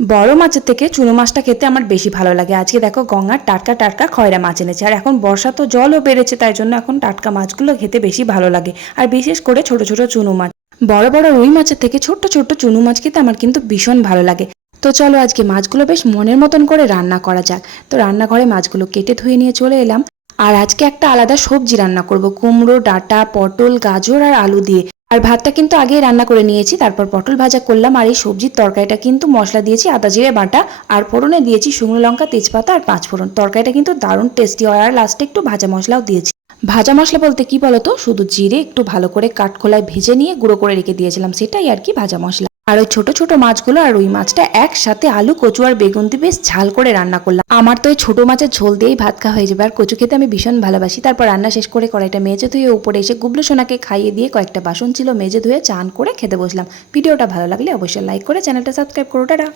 বড় মাছের থেকে চুনো মাছটা খেতে আমার বেশি ভালো লাগে। আজকে দেখো গঙ্গার টাটকা টাটকা খয়রা মাছ এনেছে, আর এখন বর্ষা তো জলও বেড়েছে, তাই জন্য এখন টাটকা মাছগুলো খেতে বেশি ভালো লাগে। আর বিশেষ করে ছোট ছোট চুনো মাছ, বড় বড় রুই মাছের থেকে ছোট্ট ছোট্ট চুনো মাছ খেতে আমার কিন্তু ভীষণ ভালো লাগে। তো চলো আজকে মাছগুলো বেশ মনের মতন করে রান্না করা যাক। তো রান্নাঘরে মাছগুলো কেটে ধুয়ে নিয়ে চলে এলাম। আর আজকে একটা আলাদা সবজি রান্না করব, কুমড়ো, ডাঁটা, পটল, গাজর আর আলু দিয়ে। আর ভাতটা কিন্তু আগেই রান্না করে নিয়েছি, তারপর পটল ভাজা করলাম। আর এই সবজির তরকারিটা কিন্তু মশলা দিয়েছি আদা জিরে বাটা, আর ফোড়নে দিয়েছি শুকনো লঙ্কা, তেজপাতা আর পাঁচ ফোড়ন। তরকারিটা কিন্তু দারুণ টেস্টি হয়। আর লাস্টে একটু ভাজা মশলাও দিয়েছি। ভাজা মশলা বলতে কি বলতো, শুধু জিরে একটু ভালো করে কাঠখোলায় ভেজে নিয়ে গুঁড়ো করে রেখে দিয়েছিলাম, সেটাই আর কি ভাজা মশলা। আর ওই ছোট ছোট মাছগুলো আর রুই মাছটা একসাথে আলু, কচু আর বেগুন দিয়ে বেশ ঝাল করে রান্না করলাম। আমার তো এই ছোট মাছের ঝোল দিয়েই ভাত খাওয়া হয়ে যাবে। আর কচু খেতে আমি ভীষণ ভালোবাসি। তারপর রান্না শেষ করে কড়াইটা মেজে ধুয়ে উপরে এসে গুবলু সোনাকে খাইয়ে দিয়ে কয়েকটা বাসন ছিল মেজে ধুয়ে চান করে খেতে বসলাম। ভিডিওটা ভালো লাগলে অবশ্যই লাইক করে চ্যানেলটা সাবস্ক্রাইব করো। টাটা।